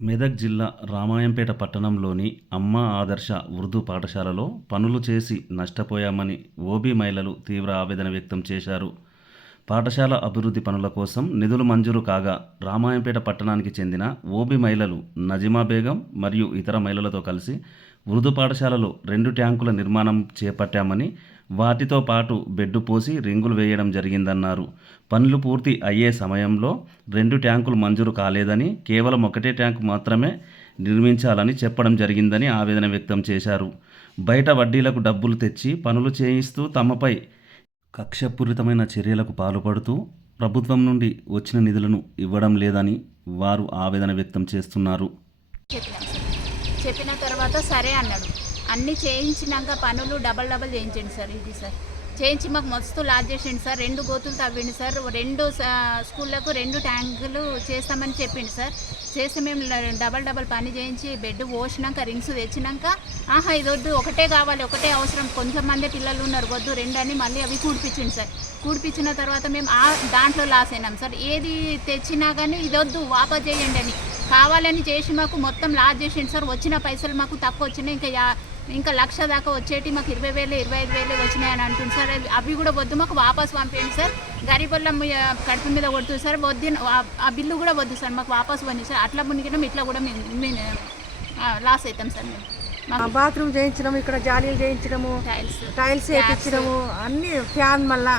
మెదక్ జిల్లా రామాయంపేట పట్టణంలోని అమ్మ ఆదర్శ ఉర్దూ పాఠశాలలో పనులు చేసి నష్టపోయామని ఓబీ మహిళలు తీవ్ర ఆవేదన వ్యక్తం చేశారు. పాఠశాల అభివృద్ధి పనుల కోసం నిధులు మంజూరు కాగా రామాయంపేట పట్టణానికి చెందిన ఓబీ మహిళలు నజిమా బేగం మరియు ఇతర మహిళలతో కలిసి ఉర్దూ పాఠశాలలో 2 ట్యాంకుల నిర్మాణం చేపట్టామని, వాటితో పాటు బెడ్డు పోసి రింగులు వేయడం జరిగిందన్నారు. పనులు పూర్తి అయ్యే సమయంలో 2 ట్యాంకులు మంజూరు కాలేదని, కేవలం 1 ట్యాంకు మాత్రమే నిర్మించాలని చెప్పడం జరిగిందని ఆవేదన వ్యక్తం చేశారు. బయట వడ్డీలకు డబ్బులు తెచ్చి పనులు చేయిస్తూ తమపై కక్షపూరితమైన చర్యలకు పాల్పడుతూ ప్రభుత్వం నుండి వచ్చిన నిధులను ఇవ్వడం లేదని వారు ఆవేదన వ్యక్తం చేస్తున్నారు. చెప్పిన తర్వాత సరే అన్నాడు. అన్నీ చేయించినాక పనులు డబల్ చేయించండి సార్. ఇది సార్ చేయించి మాకు మస్తు లాజ్ చేసిండు సార్. 2 గోతులు తవ్విండు సార్. 2 స్కూళ్ళకు 2 ట్యాంకులు చేస్తామని చెప్పిండు సార్. చేస్తే మేము డబల్ పని చేయించి బెడ్ పోసినాక రింగ్స్ తెచ్చినాక ఇది వద్దు, ఒకటే కావాలి, ఒకటే అవసరం, కొంతమంది పిల్లలు ఉన్నారు, వద్దు 2 అని మళ్ళీ అవి కూడిపించిండు సార్. కూడిపించిన తర్వాత మేము దాంట్లో లాస్ అయినాం సార్. ఏది తెచ్చినా కానీ ఇది వద్దు, వాపస్ చేయండి అని కావాలని చేసి మాకు మొత్తం లాస్ చేసిండు సార్. వచ్చిన పైసలు మాకు తక్కువ వచ్చినాయి. ఇంకా 1,00,000 దాకా వచ్చేటి మాకు 20,000 25,000 వచ్చినాయని అంటుంది సార్. అవి కూడా వద్దు, మాకు వాపస్ పంపేయండి సార్. గరీబుల కడుపు మీద కొడుతుంది సార్. వద్దు, ఆ బిల్లు కూడా వద్దు సార్, మాకు వాపస్ పండి సార్. అట్లా మునిగినాం, ఇట్లా కూడా మేము లాస్ అవుతాం సార్. మేము బాత్రూమ్ చేయించడము, ఇక్కడ జాలీలు చేయించడము, టైల్స్ వేయించడము, అన్ని ఫ్యాన్ మళ్ళా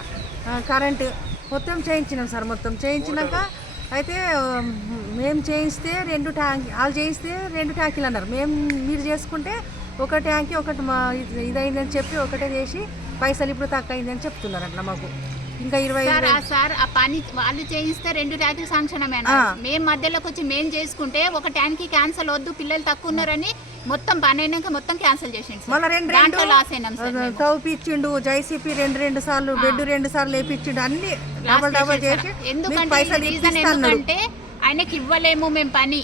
కరెంటు మొత్తం చేయించినాం సార్. మొత్తం చేయించినాక అయితే మేము చేయిస్తే 2 ట్యాంక్, వాళ్ళు చేయిస్తే 2 ట్యాంకులు అన్నారు. మీరు చేసుకుంటే 1 ట్యాంకి ఒకటి ఇదైందని చెప్పి ఒకటే చేసి పైసలు ఇప్పుడు తక్కువ అయిందని చెప్తున్నారు. అట్లా మాకు ఇంకా 20 సార్ ఆ పని వాళ్ళు చేయిస్తే 2 ట్యాంకులు శాంక్షన్ మేము మధ్యలోకి వచ్చి మేము చేసుకుంటే 1 ట్యాంకి క్యాన్సల్ వద్దు, పిల్లలు తక్కువ ఉన్నారని మొత్తం పని అయినాక మొత్తం క్యాన్సిల్ చేసిండు. మళ్ళీ 2 లాస్ అయినాం సార్. తవ్విపించిండు, జైసీపీ 2 సార్లు, బెడ్ 2 సార్లు వేపించిండు, అన్ని డబల్ చేసి. ఎందుకంటే ఆయనకి ఇవ్వలేము మేము పని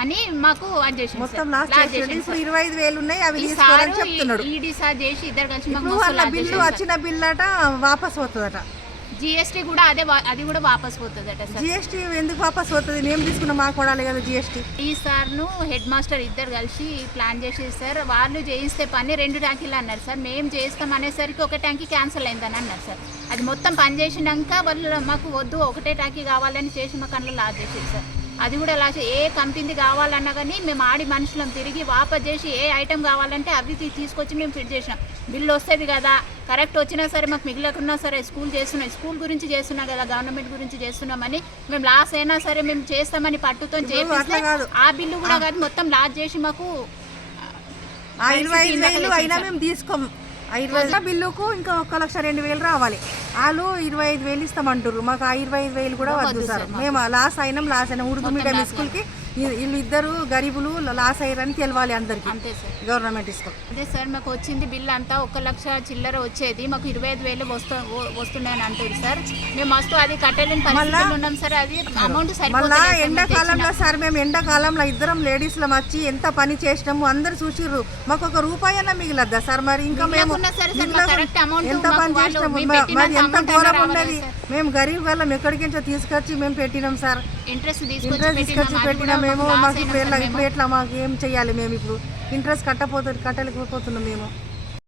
అని మాకు మొత్తం లాస్ట్ చేసి ఇప్పుడు 25,000 ఉన్నాయి, అవి తీసుకోవాలని చెప్తున్నాడు. ఈడీ సార్ చేసి ఇద్దరు కలిసి బిల్లు వచ్చిన బిల్లు అట వాపస్ పోతుందట. జిఎస్టీ కూడా అది కూడా వాపస్ పోతుందట సార్. జిఎస్టీ ఎందుకు వాపస్ పోతుంది? మేము తీసుకున్న మాకు కొడాలి కదా జిఎస్టీ. ఈ సార్ను హెడ్ మాస్టర్ ఇద్దరు కలిసి ప్లాన్ చేసేది సార్. వాళ్ళు చేయిస్తే పని 2 ట్యాంకీలు అన్నారు సార్. మేము చేస్తాం అనేసరికి 1 ట్యాంకీ క్యాన్సిల్ అయిందని అన్నారు సార్. అది మొత్తం పని చేసినాక వాళ్ళు మాకు వద్దు, 1 ట్యాంకీ కావాలని చేసి మాకు అందులో లాస్ చేసేది సార్. అది కూడా లాస్. ఏ కంపెనీ కావాలన్నా కానీ మేము ఆడి మనుషులం తిరిగి వాపస్ చేసి ఏ ఐటెం కావాలంటే అవి తీసుకొచ్చి మేము ఫిట్ చేసినాం. బిల్లు వస్తుంది కదా, కరెక్ట్ వచ్చినా సరే మాకు మిగిలకున్నా సరే స్కూల్ గురించి చేస్తున్నాం కదా, గవర్నమెంట్ గురించి చేస్తున్నామని మేము లాస్ అయినా సరే మేము చేస్తామని పట్టుతో చేపిస్తే ఆ బిల్లు కూడా కాదు, మొత్తం లాస్ చేసి మాకు 25,000 అయినా మేము తీసుకోము. 25,000 బిల్లుకు ఇంకా 1,02,000 రావాలి. వాళ్ళు 25,000 ఇస్తామంటారు. మాకు ఆ 25,000 కూడా వద్దు సార్. మేము లాస్ అయినాం. ఉర్దూ మీడియం స్కూల్కి వీళ్ళు ఇద్దరు గరీబులు లాస్ అయ్యారని తెలవాలి అందరికి. అంతే సార్, గవర్నమెంట్ స్కూల్. అదే సార్ మాకు వచ్చింది బిల్లు అంతా 1,00,000 చిల్లర వచ్చేది, మాకు 25,000 వస్తున్నాయని అంటారు సార్. మేము మస్తు అది కట్టలేని పరిస్థితుల్లో ఉన్నాం సార్. అది అమౌంట్ మళ్ళీ ఎండాకాలంలో సార్, మేము ఎండాకాలంలో ఇద్దరం లేడీస్లో వచ్చి ఎంత పని చేసినాము అందరు చూసిర్రు. మాకు 1 రూపాయి అన్నా మిగిలద్దా సార్? మరి ఇంకా మేము ఎంత పని చేసినాము, మరి ఎంత ఘోరం ఉన్నది. మేము గరీబ్ వాళ్ళం, ఎక్కడికించో తీసుకొచ్చి మేము పెట్టినాం సార్. ఇంట్రెస్ట్ తీసుకొచ్చి పెట్టినాం మేము. మాకు ఇప్పుడు ఎట్లా మాకు ఏం చెయ్యాలి? మేము ఇప్పుడు ఇంట్రెస్ట్ కట్టలేకపోతున్నాం మేము.